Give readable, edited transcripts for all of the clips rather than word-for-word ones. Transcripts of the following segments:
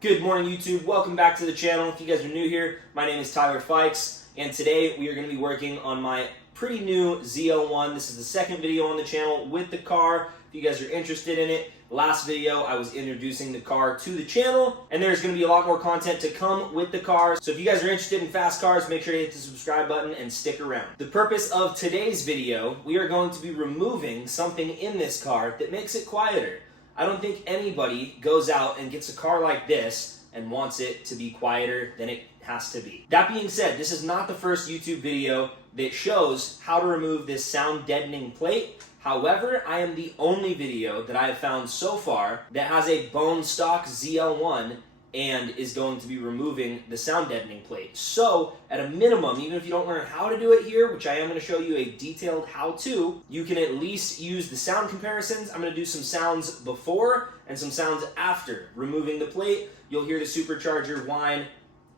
Good morning, YouTube. Welcome back to the channel. If you guys are new here, my name is Tyler Fikes, and today we are going to be working on my pretty new ZL1. This is the second video on the channel with the car. If you guys are interested in it, last video I was introducing the car to the channel, and there's going to be a lot more content to come with the car. So if you guys are interested in fast cars, make sure to hit the subscribe button and stick around. The purpose of today's video, we are going to be removing something in this car that makes it quieter. I don't think anybody goes out and gets a car like this and wants it to be quieter than it has to be. That being said, this is not the first YouTube video that shows how to remove this sound deadening plate. However, I am the only video that I have found so far that has a bone stock ZL1 and is going to be removing the sound deadening plate. So, at a minimum, even if you don't learn how to do it here, which I am going to show you a detailed how-to, you can at least use the sound comparisons. I'm going to do some sounds before and some sounds after removing the plate. You'll hear the Supercharger whine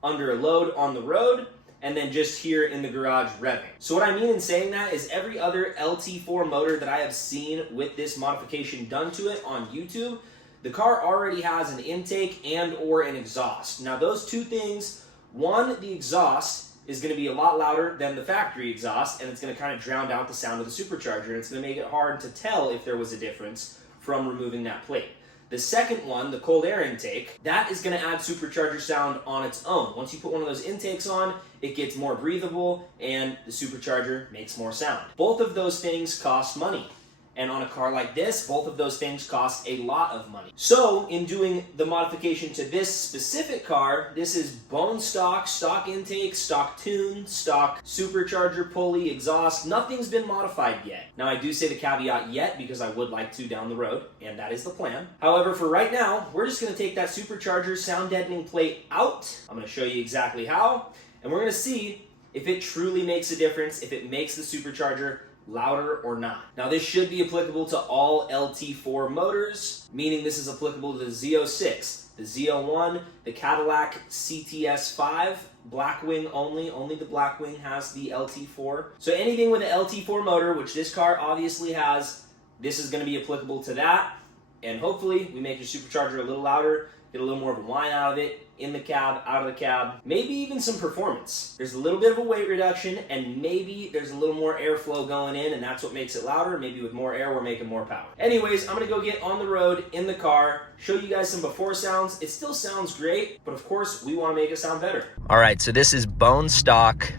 under a load on the road, and then just here in the garage revving. So what I mean in saying that is every other LT4 motor that I have seen with this modification done to it on YouTube, the car already has an intake and or an exhaust. Now those two things, one, the exhaust is going to be a lot louder than the factory exhaust, and it's going to kind of drown out the sound of the supercharger, and it's going to make it hard to tell if there was a difference from removing that plate. The second one, the cold air intake, that is going to add supercharger sound on its own. Once you put one of those intakes on, it gets more breathable and the supercharger makes more sound. Both of those things cost money. And on a car like this, both of those things cost a lot of money. So, in doing the modification to this specific car, this is bone stock, stock intake, stock tune, stock supercharger, pulley, exhaust. Nothing's been modified yet. Now, I do say the caveat yet because I would like to down the road, and that is the plan. However, for right now, we're just going to take that supercharger sound deadening plate out. I'm going to show you exactly how, and we're going to see if it truly makes a difference, if it makes the supercharger louder or not. Now this should be applicable to all LT4 motors, meaning this is applicable to the Z06, the ZL1, the Cadillac CTS5, Blackwing only the Blackwing has the LT4. So anything with an LT4 motor, which this car obviously has, this is going to be applicable to that, and hopefully we make your supercharger a little louder, get a little more of a whine out of it, in the cab, out of the cab, maybe even some performance. There's a little bit of a weight reduction, and maybe there's a little more airflow going in, and that's what makes it louder. Maybe with more air, we're making more power. Anyways, I'm gonna go get on the road in the car, show you guys some before sounds. It still sounds great, but of course, we wanna make it sound better. All right, so this is bone stock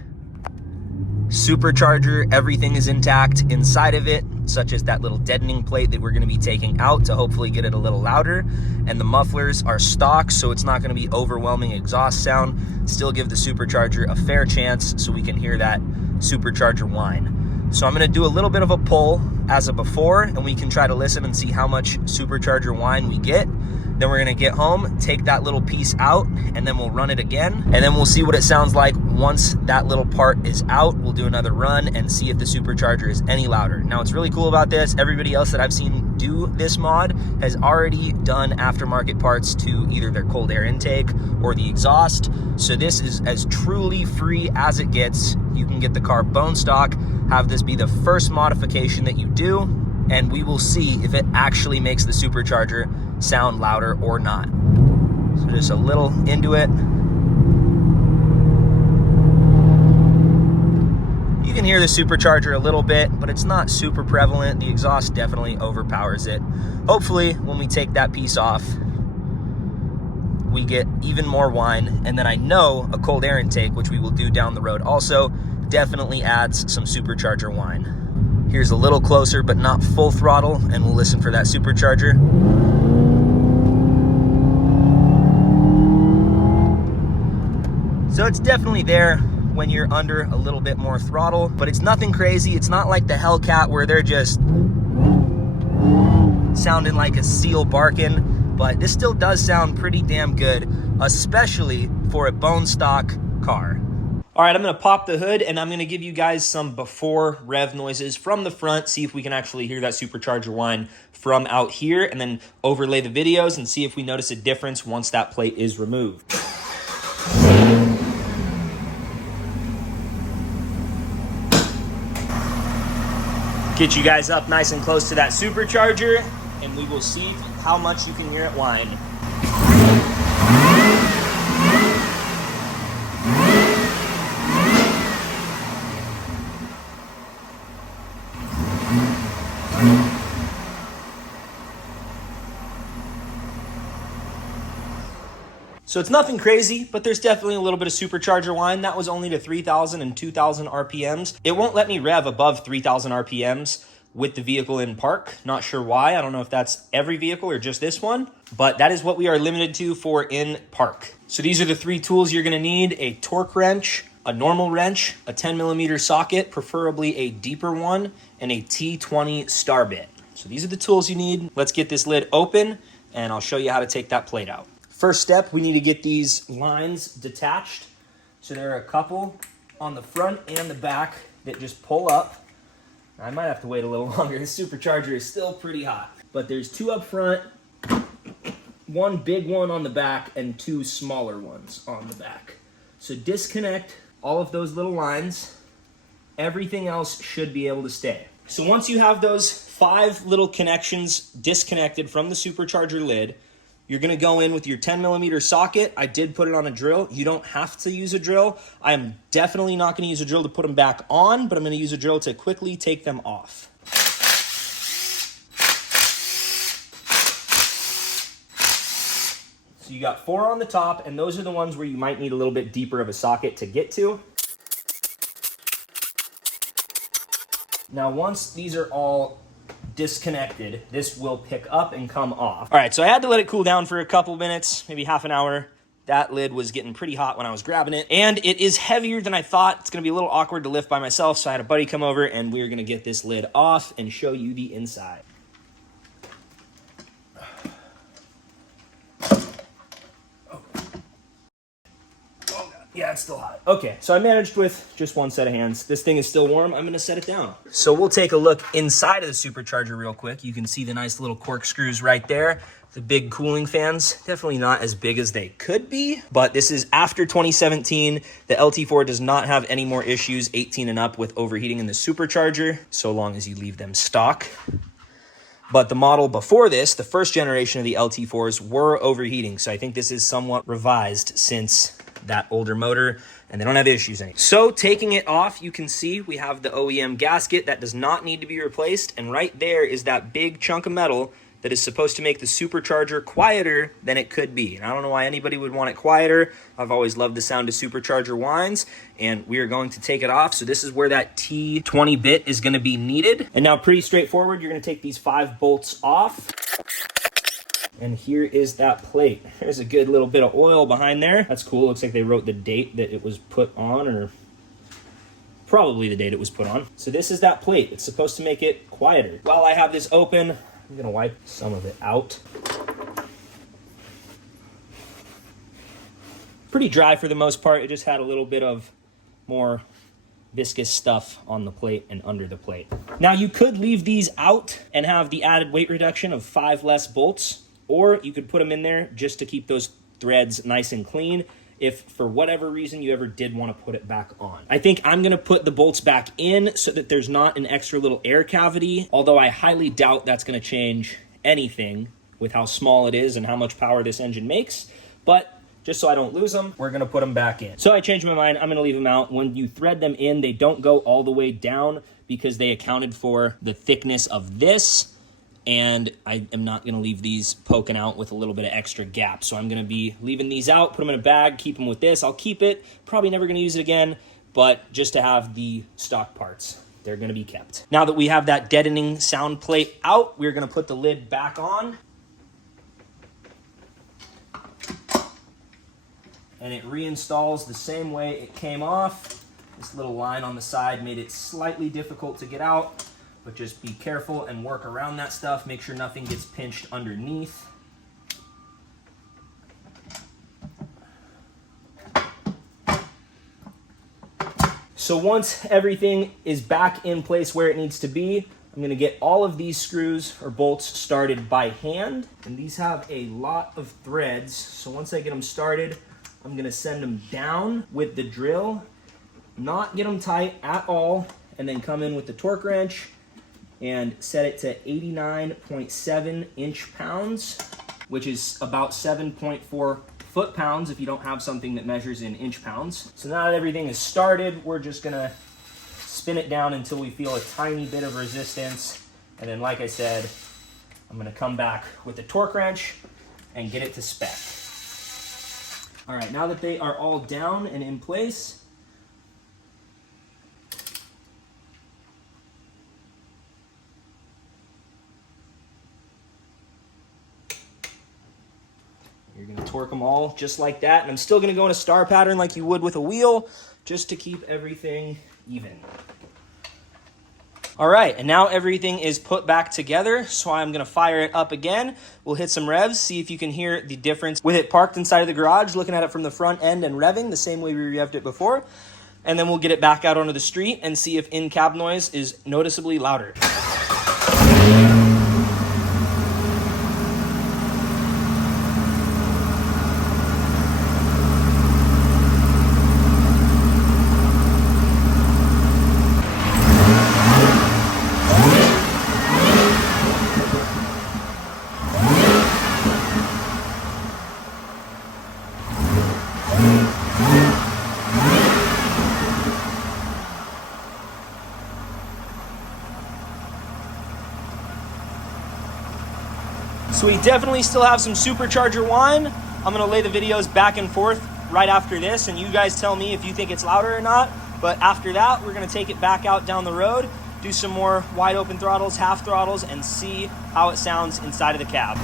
supercharger. Everything is intact inside of it, such as that little deadening plate that we're going to be taking out to hopefully get it a little louder. And the mufflers are stock, so it's not going to be overwhelming exhaust sound. Still give the supercharger a fair chance so we can hear that supercharger whine. So I'm going to do a little bit of a pull as a before, and we can try to listen and see how much supercharger whine we get. Then we're gonna get home, take that little piece out, and then we'll run it again. And then we'll see what it sounds like once that little part is out. We'll do another run and see if the supercharger is any louder. Now, what's really cool about this, everybody else that I've seen do this mod has already done aftermarket parts to either their cold air intake or the exhaust. So this is as truly free as it gets. You can get the car bone stock, have this be the first modification that you do, and we will see if it actually makes the supercharger sound louder or not. So just a little into it. You can hear the supercharger a little bit, but it's not super prevalent. The exhaust definitely overpowers it. Hopefully, when we take that piece off, we get even more whine, and then I know a cold air intake, which we will do down the road also, definitely adds some supercharger whine. Here's a little closer, but not full throttle, and we'll listen for that supercharger. So it's definitely there when you're under a little bit more throttle, but it's nothing crazy. It's not like the Hellcat where they're just sounding like a seal barking, but this still does sound pretty damn good, especially for a bone stock car. All right, I'm gonna pop the hood and I'm gonna give you guys some before rev noises from the front, see if we can actually hear that supercharger whine from out here, and then overlay the videos and see if we notice a difference once that plate is removed. Get you guys up nice and close to that supercharger, and we will see how much you can hear it whine. So it's nothing crazy, but there's definitely a little bit of supercharger whine. That was only to 3,000 and 2,000 RPMs. It won't let me rev above 3,000 RPMs with the vehicle in park. Not sure why. I don't know if that's every vehicle or just this one, but that is what we are limited to for in park. So these are the three tools you're gonna need: a torque wrench, a normal wrench, a 10mm socket, preferably a deeper one, and a T20 star bit. So these are the tools you need. Let's get this lid open and I'll show you how to take that plate out. First step, we need to get these lines detached. So there are a couple on the front and the back that just pull up. I might have to wait a little longer. This supercharger is still pretty hot. But there's two up front, one big one on the back, and two smaller ones on the back. So disconnect all of those little lines. Everything else should be able to stay. So once you have those 5 little connections disconnected from the supercharger lid, you're gonna go in with your 10mm socket. I did put it on a drill. You don't have to use a drill. I am definitely not gonna use a drill to put them back on, but I'm gonna use a drill to quickly take them off. So you got 4 on the top, and those are the ones where you might need a little bit deeper of a socket to get to. Now, once these are all disconnected, this will pick up and come off. All right, so I had to let it cool down for a couple minutes, maybe half an hour. That lid was getting pretty hot when I was grabbing it, and it is heavier than I thought. It's gonna be a little awkward to lift by myself, so I had a buddy come over and we're gonna get this lid off and show you the inside. Yeah, it's still hot. Okay, so I managed with just one set of hands. This thing is still warm. I'm gonna set it down. So we'll take a look inside of the supercharger real quick. You can see the nice little corkscrews right there. The big cooling fans, definitely not as big as they could be, but this is after 2017. The LT4 does not have any more issues 18 and up with overheating in the supercharger, so long as you leave them stock. But the model before this, the first generation of the LT4s, were overheating. So I think this is somewhat revised since that older motor, and they don't have issues anymore. So taking it off, you can see we have the OEM gasket that does not need to be replaced, and right there is that big chunk of metal that is supposed to make the supercharger quieter than it could be. And I don't know why anybody would want it quieter. I've always loved the sound of supercharger whines, and we are going to take it off. So this is where that T20 bit is gonna be needed. And now pretty straightforward, you're gonna take these 5 bolts off. And here is that plate. There's a good little bit of oil behind there. That's cool. Looks like they wrote the date that it was put on, or probably the date it was put on. So this is that plate. It's supposed to make it quieter. While I have this open, I'm gonna wipe some of it out. Pretty dry for the most part. It just had a little bit of more viscous stuff on the plate and under the plate. Now you could leave these out and have the added weight reduction of 5 less bolts, or you could put them in there just to keep those threads nice and clean if for whatever reason you ever did want to put it back on. I think I'm gonna put the bolts back in so that there's not an extra little air cavity, although I highly doubt that's gonna change anything with how small it is and how much power this engine makes. But just so I don't lose them, we're gonna put them back in. So I changed my mind, I'm gonna leave them out. When you thread them in, they don't go all the way down because they accounted for the thickness of this, and I am not gonna leave these poking out with a little bit of extra gap. So I'm gonna be leaving these out, put them in a bag, keep them with this. I'll keep it, probably never gonna use it again, but just to have the stock parts, they're gonna be kept. Now that we have that deadening sound plate out, we're gonna put the lid back on. And it reinstalls the same way it came off. This little line on the side made it slightly difficult to get out, but just be careful and work around that stuff. Make sure nothing gets pinched underneath. So once everything is back in place where it needs to be, I'm gonna get all of these screws or bolts started by hand. And these have a lot of threads. So once I get them started, I'm gonna send them down with the drill, not get them tight at all, and then come in with the torque wrench and set it to 89.7 inch-pounds, which is about 7.4 foot-pounds if you don't have something that measures in inch-pounds. So now that everything is started, we're just gonna spin it down until we feel a tiny bit of resistance. And then, like I said, I'm gonna come back with the torque wrench and get it to spec. All right, now that they are all down and in place, you're gonna torque them all just like that. And I'm still gonna go in a star pattern like you would with a wheel, just to keep everything even. All right, and now everything is put back together, so I'm gonna fire it up again. We'll hit some revs, see if you can hear the difference with it parked inside of the garage, looking at it from the front end and revving the same way we revved it before. And then we'll get it back out onto the street and see if in-cab noise is noticeably louder. So we definitely still have some supercharger whine. I'm gonna lay the videos back and forth right after this, and you guys tell me if you think it's louder or not. But after that, we're gonna take it back out down the road, do some more wide open throttles, half throttles, and see how it sounds inside of the cab.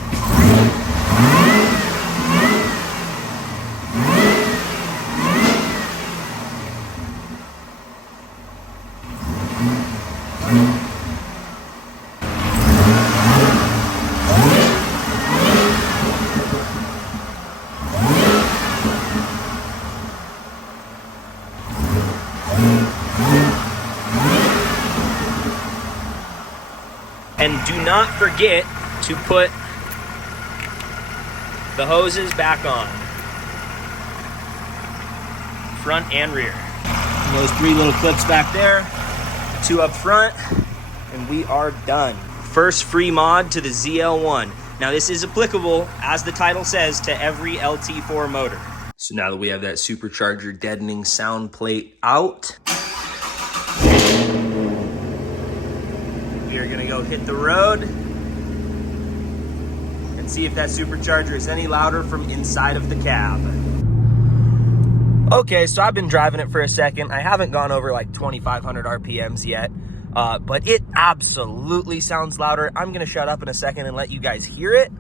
And do not forget to put the hoses back on, front and rear. And those 3 little clips back there, 2 up front, and we are done. First free mod to the ZL1. Now this is applicable, as the title says, to every LT4 motor. So now that we have that supercharger deadening sound plate out, we are gonna go hit the road and see if that supercharger is any louder from inside of the cab. Okay, so I've been driving it for a second. I haven't gone over like 2,500 RPMs yet, but it absolutely sounds louder. I'm gonna shut up in a second and let you guys hear it,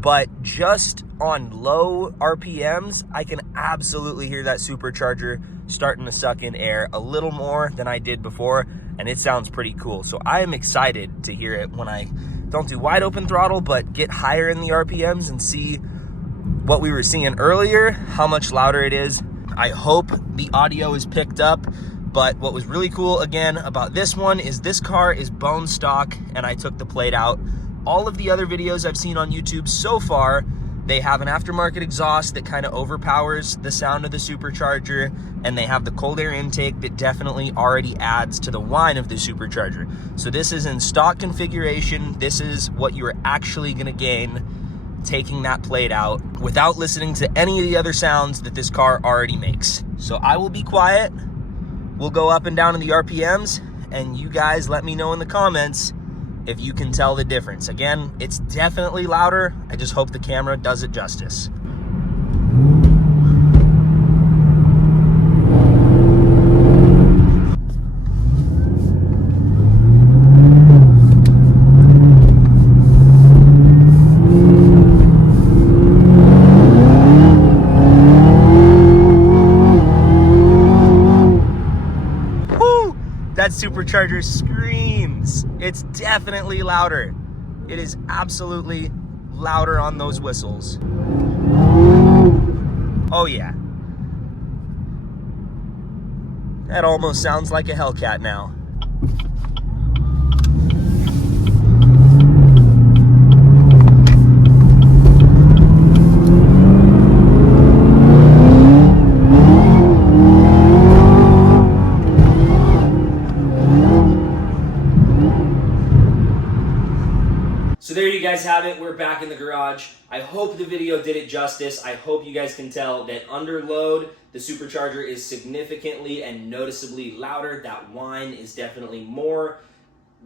but just on low RPMs, I can absolutely hear that supercharger starting to suck in air a little more than I did before, and it sounds pretty cool. So I am excited to hear it when I don't do wide open throttle, but get higher in the RPMs and see what we were seeing earlier, how much louder it is. I hope the audio is picked up, but what was really cool again about this one is this car is bone stock and I took the plate out. All of the other videos I've seen on YouTube so far, they have an aftermarket exhaust that kind of overpowers the sound of the supercharger, and they have the cold air intake that definitely already adds to the whine of the supercharger. So this is in stock configuration. This is what you are actually gonna gain taking that plate out without listening to any of the other sounds that this car already makes. So I will be quiet. We'll go up and down in the RPMs, and you guys let me know in the comments if you can tell the difference. Again, it's definitely louder. I just hope the camera does it justice. Woo! That supercharger screams. It's definitely louder. It is absolutely louder on those whistles. Oh yeah. That almost sounds like a Hellcat now. So there you guys have it. We're back in the garage. I hope the video did it justice. I hope you guys can tell that under load, the supercharger is significantly and noticeably louder. That whine is definitely more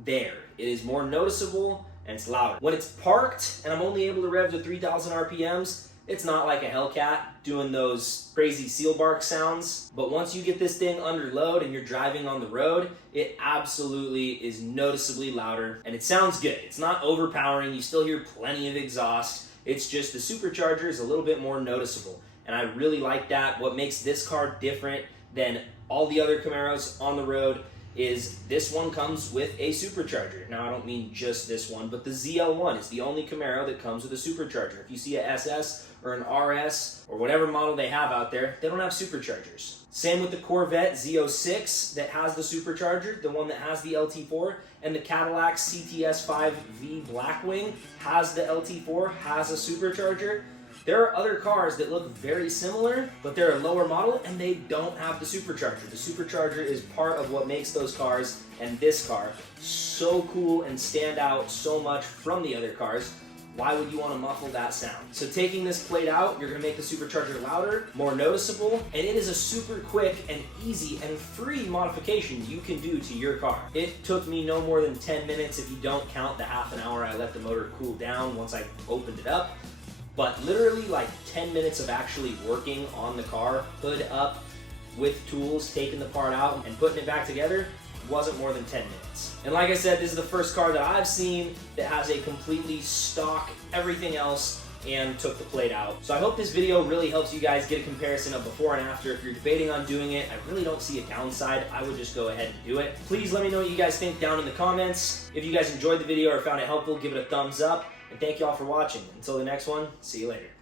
there. It is more noticeable and it's louder. When it's parked and I'm only able to rev to 3,000 RPMs, It's not like a Hellcat doing those crazy seal bark sounds, but once you get this thing under load and you're driving on the road, it absolutely is noticeably louder and it sounds good. It's not overpowering, you still hear plenty of exhaust. It's just the Supercharger is a little bit more noticeable, and I really like that. What makes this car different than all the other Camaros on the road is this one comes with a Supercharger. Now, I don't mean just this one, but the ZL1 is the only Camaro that comes with a Supercharger. If you see a SS or an RS or whatever model they have out there, they don't have Superchargers. Same with the Corvette Z06 that has the Supercharger, the one that has the LT4, and the Cadillac CTS5V Blackwing has the LT4, has a Supercharger. There are other cars that look very similar, but they're a lower model and they don't have the Supercharger. The Supercharger is part of what makes those cars and this car so cool and stand out so much from the other cars. Why would you want to muffle that sound? So taking this plate out, you're going to make the Supercharger louder, more noticeable, and it is a super quick and easy and free modification you can do to your car. It took me no more than 10 minutes if you don't count the half an hour I let the motor cool down once I opened it up. But literally like 10 minutes of actually working on the car, hood up, with tools, taking the part out and putting it back together wasn't more than 10 minutes. And like I said, this is the first car that I've seen that has a completely stock everything else and took the plate out. So I hope this video really helps you guys get a comparison of before and after. If you're debating on doing it, I really don't see a downside. I would just go ahead and do it. Please let me know what you guys think down in the comments. If you guys enjoyed the video or found it helpful, give it a thumbs up. And thank you all for watching. Until the next one, see you later.